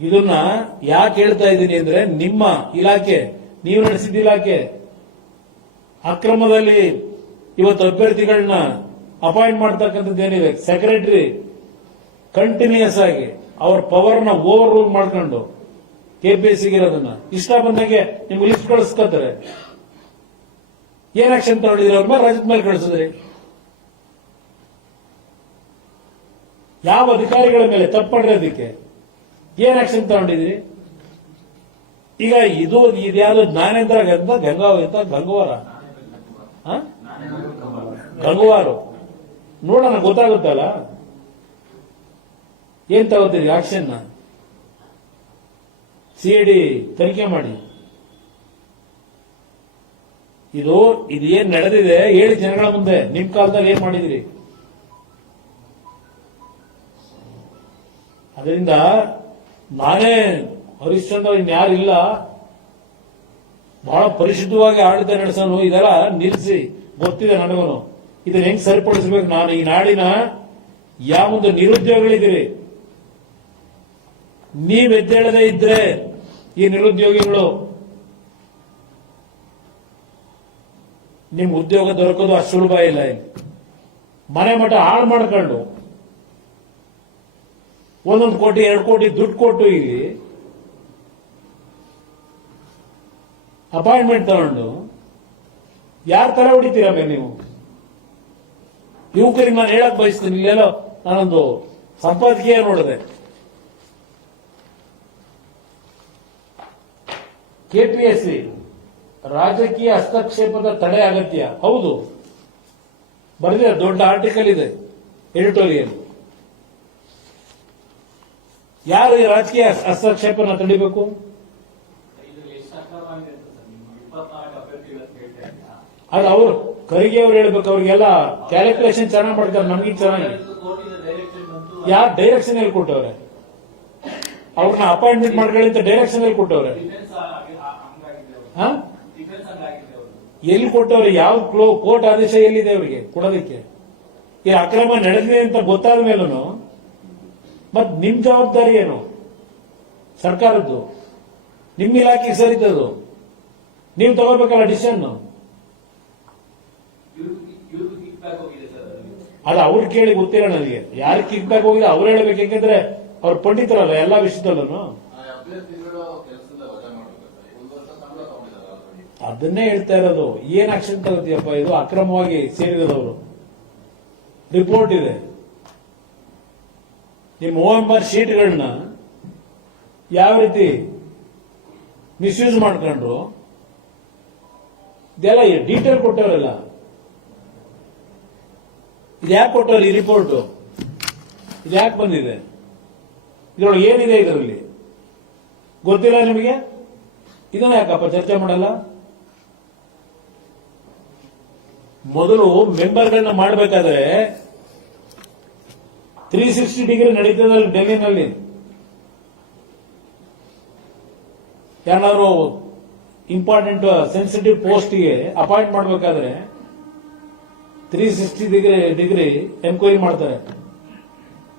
ಇದನ್ನ ಯಾಕೆ ಹೇಳ್ತಾ ಇದ್ದೀನಿ ಅಂದ್ರೆ ನಿಮ್ಮ ಇಲಾಖೆ, ನೀವು ನಡೆಸಿದ ಇಲಾಖೆ ಅಕ್ರಮದಲ್ಲಿ ಇವತ್ತು ಅಭ್ಯರ್ಥಿಗಳನ್ನ ಅಪಾಯಿಂಟ್ ಮಾಡ್ತಕ್ಕಂಥದ್ದು ಏನಿದೆ, ಸೆಕ್ರೆಟರಿ ಕಂಟಿನ್ಯೂಸ್ ಆಗಿ ಅವ್ರ ಪವರ್ನ ಓವರ್ ರೂಲ್ ಮಾಡ್ಕೊಂಡು ಕೆಪಿಎಸ್ಸಿಗೆ ಇರೋದನ್ನ ಇಷ್ಟ ಬಂದಂಗೆ ನಿಮ್ಗೆ ಲಿಸ್ಟ್ ಕಳಿಸ್ಕೊತಾರೆ. ಏನ್ ಆಕ್ಷನ್ ತಗೊಂಡಿದ್ರಿ? ಅವ್ರ ಮೇಲೆ ರಜತ್ ಮೇಲೆ ಕಳಿಸಿದ್ರಿ. ಯಾವ ಅಧಿಕಾರಿಗಳ ಮೇಲೆ ತಪ್ಪು ಮಾಡಿರೋದಕ್ಕೆ ಏನ್ ಆಕ್ಷನ್ ತಗೊಂಡಿದ್ರಿ? ಈಗ ಇದ್ಯಾವುದು ಜ್ಞಾನೇಂದ್ರ ಗಂಗವಾರ ಗಂಗವಾರು ನೋಡೋಣ, ಗೊತ್ತಾಗುತ್ತಲ್ಲ. ಏನ್ ತಗೋತೀರಿ ಆಕ್ಷನ್? ಸಿಐಡಿ ತನಿಖೆ ಮಾಡಿ. ಇದೇನ್ ನಡೆದಿದೆ ಹೇಳಿ ಜನಗಳ ಮುಂದೆ. ನಿಮ್ ಕಾಲದಲ್ಲಿ ಏನ್ ಮಾಡಿದಿರಿ? ಅದರಿಂದ ನಾನೇ ಹರಿಶ್ಚಂದ್ರ ಇನ್ಯಾರಿಲ್ಲ, ಬಹಳ ಪರಿಶುದ್ಧವಾಗಿ ಆಡಳಿತ ನಡೆಸೋನು. ಇದೆಲ್ಲ ನಿಲ್ಲಿಸಿ, ಗೊತ್ತಿದೆ ನನಗೂ ಇದನ್ನ ಹೆಂಗ್ ಸರಿಪಡಿಸಬೇಕು. ನಾನು ಈ ನಾಡಿನ ಯಾವೊಂದು ನಿರುದ್ಯೋಗಿಗಳಿದ್ದೀರಿ, ನೀವ್ ಎದ್ದೇಳದೇ ಇದ್ರೆ ಈ ನಿರುದ್ಯೋಗಿಗಳು ನಿಮ್ ಉದ್ಯೋಗ ದೊರಕೋದು ಅಷ್ಟು ಸುಲಭ ಇಲ್ಲ. ಮನೆ ಮಠ ಹಾಳು ಮಾಡ್ಕೊಂಡು 1 ಕೋಟಿ 2 ಕೋಟಿ ದುಡ್ಡು ಕೊಟ್ಟು ಇಲ್ಲಿ ಅಪಾಯಿಂಟ್ಮೆಂಟ್ ತಗೊಂಡು ಯಾರ ತರ ಹೊಡಿತೀರ ಮೇಲೆ ನೀವು? ಯುವಕರಿಗೆ ನಾನು ಹೇಳಕ್ ಬಯಸ್ತೀನಿ, ಇಲ್ಲೆಲ್ಲೋ ನಾನೊಂದು ಸಂಪಾದಕೀಯ ನೋಡಿದೆ. ಕೆಪಿಎಸ್ಸಿ ರಾಜಕೀಯ ಹಸ್ತಕ್ಷೇಪದ ತಡೆ ಅಗತ್ಯ. ಹೌದು, ಬರೆದಿದೆ, ದೊಡ್ಡ ಆರ್ಟಿಕಲ್ ಇದೆ ಎಡಿಟೋರಿಯಲ್. ಯಾರು ಈ ರಾಜಕೀಯ ಹಸ್ತಕ್ಷೇಪನ ತಡಿಬೇಕು? ಅದು ಅವರು ಖರ್ಗೆ ಅವ್ರು ಹೇಳ್ಬೇಕು. ಅವ್ರಿಗೆಲ್ಲ ಕ್ಯಾಲ್ಕುಲೇಷನ್ ಚೆನ್ನಾಗಿ ಮಾಡ್ತಾರೆ, ನಮ್ಗೆ ಚೆನ್ನಾಗಿ. ಯಾರು ಡೈರೆಕ್ಷನ್ ಎಲ್ಲಿ ಕೊಟ್ಟವ್ರೆ? ಅವ್ರನ್ನ ಅಪಾಯಿಂಟ್ಮೆಂಟ್ ಮಾಡ್ಕೊಳ್ಳಿ ಅಂತ ಡೈರೆಕ್ಷನ್ ಎಲ್ಲಿ ಕೊಟ್ಟವ್ರೆ? ಎಲ್ಲಿ ಕೊಟ್ಟವ್ರೆ? ಯಾವ ಕೋರ್ಟ್ ಆದೇಶ ಎಲ್ಲಿದೆ ಅವರಿಗೆ ಕೊಡೋದಕ್ಕೆ? ಈ ಅಕ್ರಮ ನಡೆದಿದೆ ಅಂತ ಗೊತ್ತಾದ ಮೇಲೂ ಮತ್ ನಿಮ್ ಜವಾಬ್ದಾರಿ ಏನು? ಸರ್ಕಾರದ್ದು, ನಿಮ್ ಇಲಾಖೆಗೆ ಸರಿತದು, ನೀವು ತಗೋಬೇಕಲ್ಲ ಡಿಸಿಷನ್. ಅದು ಅವ್ರು ಕೇಳಿ ಗೊತ್ತಿಲ್ಲ ನನಗೆ, ಯಾರು ಕಿಕ್ ಬ್ಯಾಕ್ ಹೋಗಿದೆ ಅವ್ರು ಹೇಳ್ಬೇಕು. ಯಾಕೆಂದ್ರೆ ಅವ್ರು ಪಂಡಿತರಲ್ಲ ಎಲ್ಲಾ ವಿಷಯದಲ್ಲೂ. ಅದನ್ನೇ ಹೇಳ್ತಾ ಇರೋದು. ಏನ್ ಆಕ್ಷನ್ ತಗೋತೀಯಪ್ಪ? ಇದು ಅಕ್ರಮವಾಗಿ ಸೇರಿದವರು ರಿಪೋರ್ಟ್ ಇದೆ. ನಿಮ್ಮ OMR ಶೀಟ್ಗಳನ್ನ ಯಾವ ರೀತಿ ಮಿಸ್ಯೂಸ್ ಮಾಡ್ಕೊಂಡ್ರು ಇದೆಲ್ಲ ಡೀಟೇಲ್ ಕೊಟ್ಟವರಲ್ಲ. ಇದ್ಯಾಕೆ ಕೊಟ್ಟವ್ರು ಈ ರಿಪೋರ್ಟ್? ಇದ್ಯಾಕೆ ಬಂದಿದೆ? ಇದ್ರೊಳಗೆ ಏನಿದೆ ಇದರಲ್ಲಿ ಗೊತ್ತಿಲ್ಲ ನಿಮಗೆ? ಇದನ್ನ ಯಾಕಪ್ಪ ಚರ್ಚೆ ಮಾಡಲ್ಲ? ಮೊದಲು ಮೆಂಬರ್ಗಳನ್ನ ಮಾಡಬೇಕಾದ್ರೆ 360 ಡಿಗ್ರಿ ನಡೀತದಲ್ಲಿ ಡೆಲ್ಲಿನಲ್ಲಿ. ಯಾರು ಇಂಪಾರ್ಟೆಂಟ್ ಸೆನ್ಸಿಟಿವ್ ಪೋಸ್ಟ್ಗೆ ಅಪಾಯಿಂಟ್ ಮಾಡಬೇಕಾದ್ರೆ 360 ಡಿಗ್ರಿ ಎನ್ಕ್ವೈರಿ ಮಾಡ್ತಾರೆ.